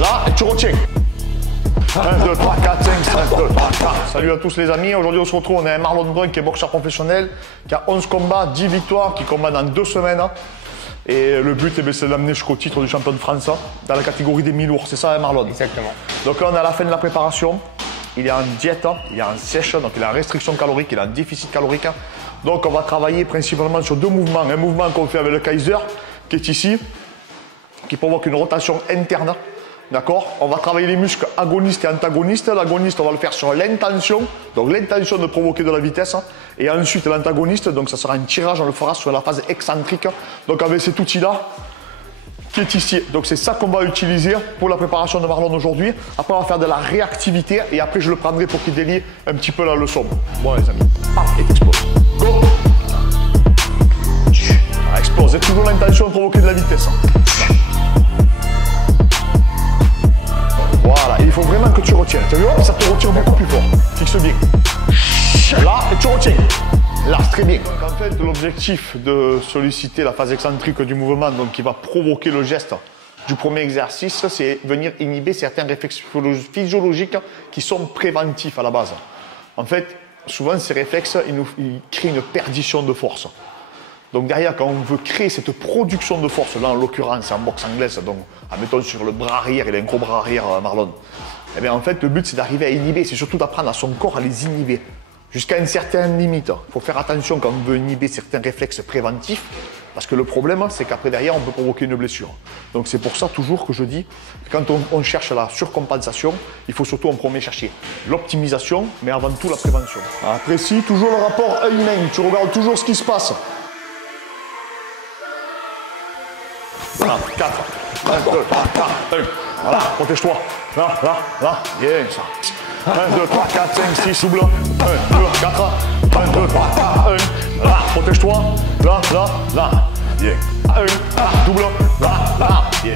Là, et tu retiens. 1, 2, 3, 4, 5, 1, 2, 3, 4. Salut à tous les amis. Aujourd'hui, on se retrouve. On a un Marlon Brun qui est boxeur professionnel, qui a 11 combats, 10 victoires, qui combat dans 2 semaines. Et le but, c'est de l'amener jusqu'au titre du champion de France dans la catégorie des mi-lourds. C'est ça, hein, Marlon? Exactement. Donc là, on est à la fin de la préparation. Il est en diète, il est en sèche, donc il est en restriction calorique, il est en déficit calorique. Donc on va travailler principalement sur 2 mouvements. Un mouvement qu'on fait avec le Kaiser, qui est ici, qui provoque une rotation interne. D'accord? On va travailler les muscles agonistes et antagonistes. L'agoniste, on va le faire sur l'intention. Donc l'intention de provoquer de la vitesse. Et ensuite l'antagoniste, donc ça sera un tirage, on le fera sur la phase excentrique. Donc avec cet outil-là, qui est ici. Donc c'est ça qu'on va utiliser pour la préparation de Marlon aujourd'hui. Après on va faire de la réactivité et après je le prendrai pour qu'il délie un petit peu la leçon. Bon les amis, et t'exploses. Go! Explose, c'est toujours l'intention de provoquer de la vitesse. Voilà, et il faut vraiment que tu retiennes. Tu as vu, ça te retire beaucoup plus fort. Fixe bien. Là, et tu retiens. Là, c'est très bien. Donc, en fait, l'objectif de solliciter la phase excentrique du mouvement, donc qui va provoquer le geste du premier exercice, c'est venir inhiber certains réflexes physiologiques qui sont préventifs à la base. En fait, souvent, ces réflexes, ils créent une perdition de force. Donc derrière, quand on veut créer cette production de force, là en l'occurrence en boxe anglaise, donc admettons sur le bras arrière, il a un gros bras arrière Marlon, eh bien en fait le but c'est d'arriver à inhiber, c'est surtout d'apprendre à son corps à les inhiber jusqu'à une certaine limite. Il faut faire attention quand on veut inhiber certains réflexes préventifs, parce que le problème c'est qu'après derrière on peut provoquer une blessure. Donc c'est pour ça toujours que je dis, quand on cherche la surcompensation, il faut surtout en premier chercher l'optimisation, mais avant tout la prévention. Apprécie toujours le rapport œil-main, tu regardes toujours ce qui se passe. 1, 4, 1, 2, 3, 4, 1. Voilà, protège-toi. Là, là, là. Bien ça. 1, 2, 3, 4, 5, 6, double. 1, 2, 4, 1, 2, 3, 4, 1. Là, protège-toi. Là, là, là. Bien. 1, là, double. Là, là. Bien.